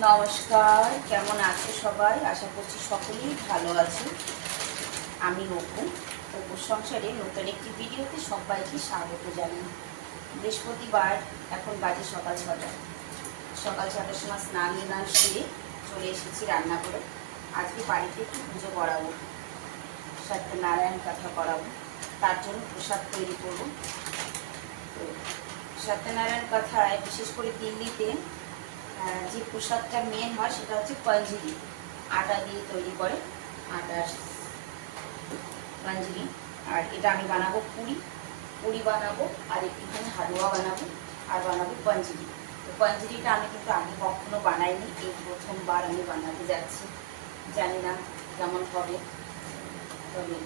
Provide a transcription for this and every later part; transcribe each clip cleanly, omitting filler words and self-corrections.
নমস্কার, কেমন আছো সবাই? আশা করছি সকলেই ভালো আছে। আমি অপুর সংসারে নতুন একটি ভিডিওতে সবাইকে স্বাগত জানাই। বৃহস্পতিবার, এখন বাজে সকাল 6টা। সকাল 6টার সময় স্নান সেরে চলে এসেছি রান্না করে। আজকে বাড়িতে একটু পুজো করাবো, সত্যনারায়ণ কথা করাবো, তার জন্য প্রসাদ তৈরি করবো। তো সত্যনারায়ণ কথায় বিশেষ করে দিল্লিতে যে প্রসাদটা মেন হয় সেটা হচ্ছে পাঞ্জিরি, আটা দিয়ে তৈরি করে, আটার পাঞ্জিরি। আর এটা আমি বানাবো পুরি বানাবো, আর একটুখানি হালুয়া বানাবো, আর বানাবো পাঞ্জিরি। তো পাঞ্জিরিটা আমি কিন্তু আগে কখনো বানাইনি, এই প্রথমবার আমি বানাতে যাচ্ছি। জানি না কেমন হবে, তবে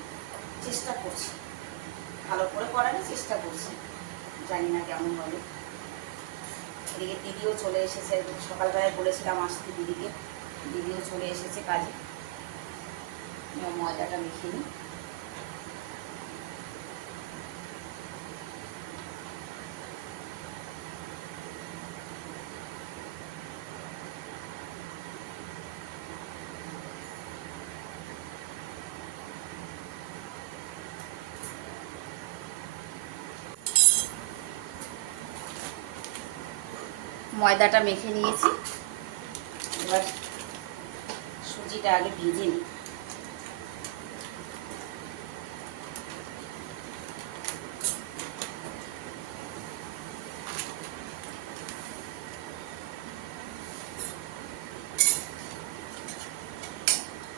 চেষ্টা করছি, ভালো করে করার চেষ্টা করছি, জানি না কেমন হবে। এদিকে দিদিও চলে এসেছে, সকালবেলায় বলেছিলাম আসতে দিদিও চলে এসেছে কাজে। ময়দাটা মেখে নিই। ময়দাটা মেখে নিয়েছি, এবার সুজিটা আগে ভেজে নিই।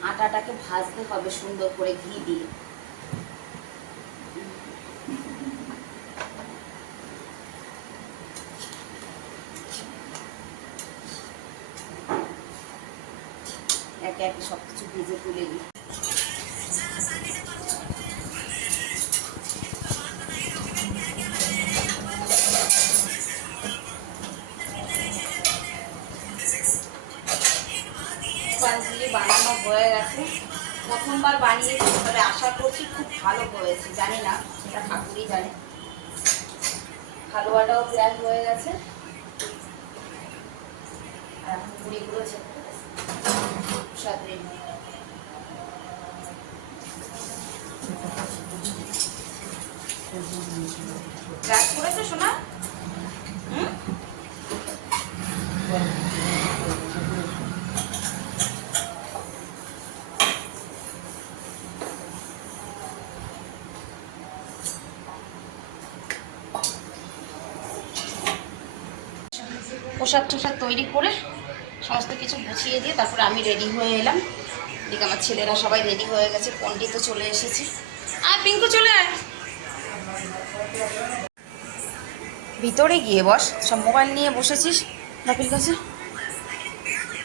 আটাটাকে ভাজতে হবে সুন্দর করে ঘি দিয়ে। একে একে সব কিছু ভেজে তুলে নিই। পাঞ্জিরি বানানো হয়ে গেছে, প্রথমবার বানিয়েছি, তবে আশা করছি খুব ভালো হয়েছে। জানি না, সেটা ঠাকুরই জানে। হালুয়াটাও প্রায় হয়ে গেছে, আর এখন পুরিগুলো ছেড়ে প্রসাদ রেডি। ব্রাশ করেছো শোনা? প্রসাদ তৈরি করে সমস্ত কিছু গুছিয়ে দিয়ে তারপরে আমি রেডি হয়ে এলাম। এদিকে আমার ছেলেরা সবাই রেডি হয়ে গেছে, পণ্ডিতও চলে এসেছে। আর পিঙ্কু চলে আয়, ভিতরে গিয়ে বস। সব মোবাইল নিয়ে বসেছিস বাপির কাছে।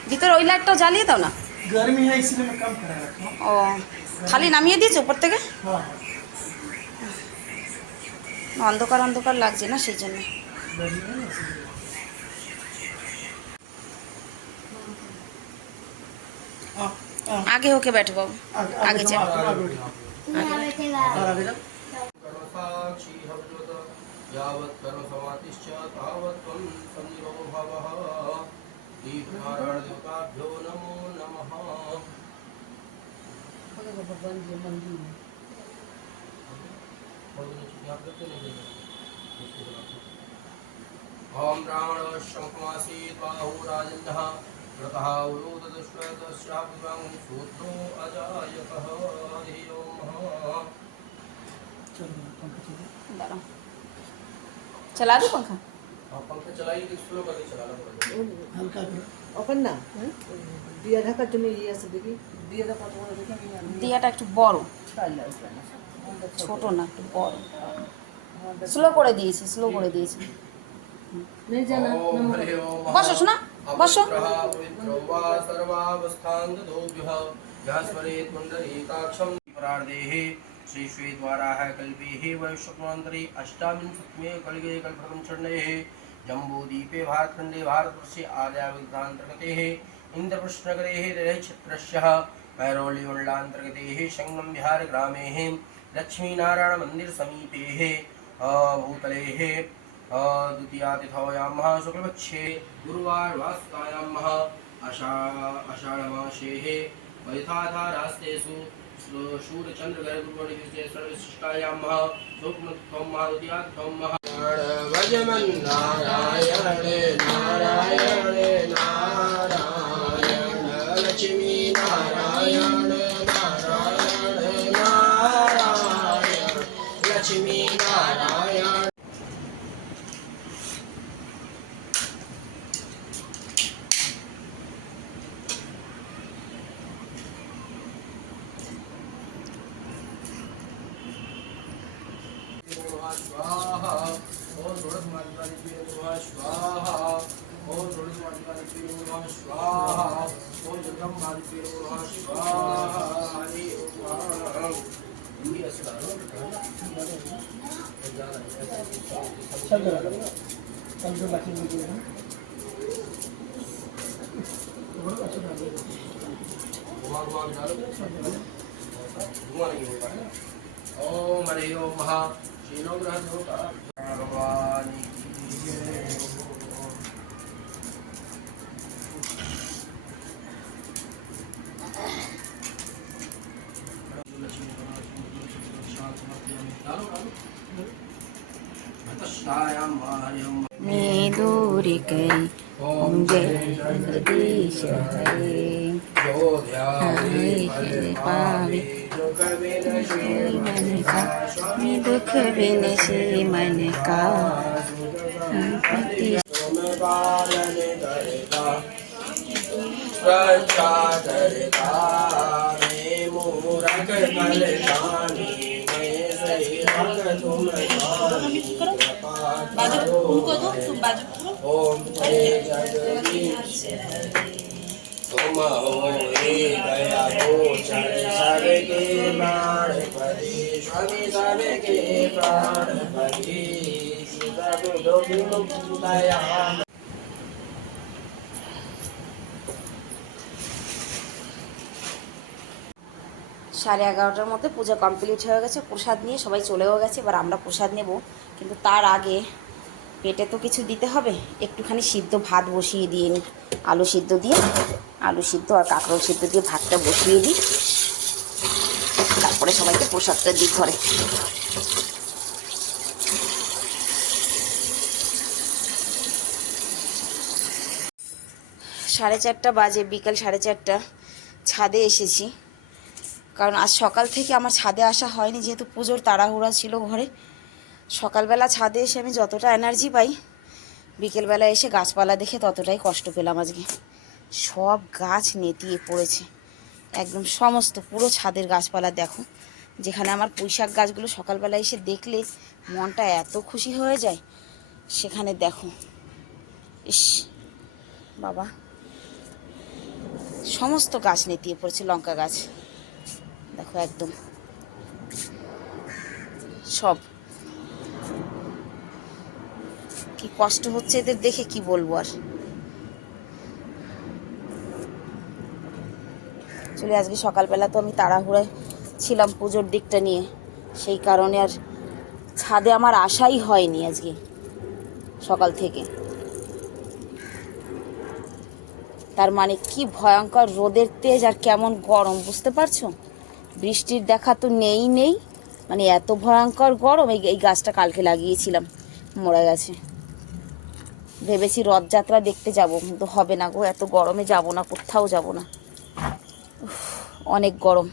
ভিতরে ওই লাইটটাও জ্বালিয়ে দাও না। गर्मी है इसलिए मैं कम करा रखा हूँ। ও, খালি নামিয়ে দিয়েছে উপর থেকে? অন্ধকার অন্ধকার লাগছে না, সেই জন্য। गर्मी है ना इसलिए। आगे होके बैठो बाबू, आगे चलो। देवताभ्यो नमो नमः। ओम रावण शंखमासी बाहुराजन्यः कृतः उरोदश्वेतस्यापिबं सूत्रो अजायतः धियो दाঁড়াও, चला दो पंखा। पंखा चलाइए, स्लो करके चलाना पड़ेगा। हल्का करो। ওপেন না দিয়া ঢাকার জন্য ইয়ে আছে দেখি দিয়া ঢাকা কত বড় দেখি আমি দিয়াটা একটু বড়, ছোট না, একটু বড়। স্লো করে দিয়েছি। নেই জানা ओम हरि ओम। বসো শোনা, বসো। पवित्रो वा सर्वावस्थान्ततोभ्यः यस्मरेत् पुण्डरीकाक्षं परार्देः श्री श्वेतवाराह कल्पेः वैश्वमन्त्रे अष्टाविंशतिमे कलिगे कल्पकं चण्डेः जम्बूदीपे भारतखण्डे भारतवर्षे आर्याविद्यान्तर्गतेः इन्द्रप्रस्थनगरेः रैक्षत्रस्यः पैरोलिमण्डलान्तर्गतेः संगम विहार ग्रामेः लक्ष्मीनारायणमन्दिरसमीपेः भूतलेः द्वितीयातिथयामः शुक्लपक्षे गुरुवारवासुकायामः आषाढमासेः वैथाधारास्तेषु शूरचन्द्रगर्भगुरुवर्णिकेश्वरविशिष्टायामः शुक्लत्वमः द्वितीयातिथमः भजमन्नारायण नारायण नारायण लक्ष्मी नारायण नारायण नारायण लक्ष्मी नारायण। स्वाहा ओम षोडशमाधिकारिभ्यो नमः स्वाहा ओम षोडशमाधिकारिभ्यो नमः स्वाहा ओम जगदम्बाधिभ्यो नमः स्वाहा हरि ओम। सब जगह कल जो बाकी वीडियो है वो अच्छा बना दिया ओम हरि ओम महा श्रीनो ग्रह भगवान मैं दूरी गई ओम जगदीश हरे पावे मन का दुख विनशी मन का संपत्ति पालन करता रक्षा करता मैं मूरख कलशानी मैं सही हक तुम जानी कृपा करो ओम जय जगदीश तुम हो दया गोचर सबके प्राणपति स्वामी सबके प्राणपति सब दुखी दया। সাড়ে 11টার মধ্যে পূজা কমপ্লিট হয়ে গেছে, প্রসাদ নিয়ে সবাই চলেও গেছে। এবার আমরা প্রসাদ নেব, কিন্তু তার আগে পেটে তো কিছু দিতে হবে। একটুখানি সিদ্ধ ভাত বসিয়ে দিয়ে নিই, আলু সিদ্ধ দিয়ে, আলু সিদ্ধ আর কাঁকরোল সিদ্ধ দিয়ে ভাতটা বসিয়ে দিই, তারপরে সবাইকে প্রসাদটা দিই ঘরে। সাড়ে 4টা বাজে, বিকাল 4:30। ছাদে এসেছি, কারণ আজ সকাল থেকে আমার ছাদে আসা হয়নি, যেহেতু পুজোর তাড়াহুড়া ছিল ঘরে। সকালবেলা ছাদে এসে আমি যতটা এনার্জি পাই, বিকেলবেলা এসে গাছপালা দেখে ততটাই কষ্ট পেলাম আজকে। সব গাছ নেতিয়ে পড়েছে, একদম সমস্ত পুরো ছাদের গাছপালা দেখো। যেখানে আমার পুঁইশাক গাছগুলো সকালবেলা এসে দেখলে মনটা এত খুশি হয়ে যায়, সেখানে দেখো ইস বাবা, সমস্ত গাছ নেতিয়ে পড়েছে। লঙ্কা গাছ দেখো একদম সব। কি কষ্ট হচ্ছে এদের দেখে, কি বলবো আর। চলে আজকে সকালবেলা তো আমি তাড়াহুড়ায় ছিলাম পুজোর দিকটা নিয়ে, সেই কারণে আর ছাদে আমার আশাই হয়নি আজকে সকাল থেকে। তার মানে কি ভয়ঙ্কর রোদের তেজ আর কেমন গরম, বুঝতে পারছো? বৃষ্টির দেখা তো নেই, মানে এত ভয়ঙ্কর গরম। এই গাছটা কালকে লাগিয়েছিলাম, মরে গেছে। ভেবেছি রথযাত্রা দেখতে যাব, কিন্তু হবে না গো, এত গরমে যাব না, কোথাও যাব না। অনেক গরম।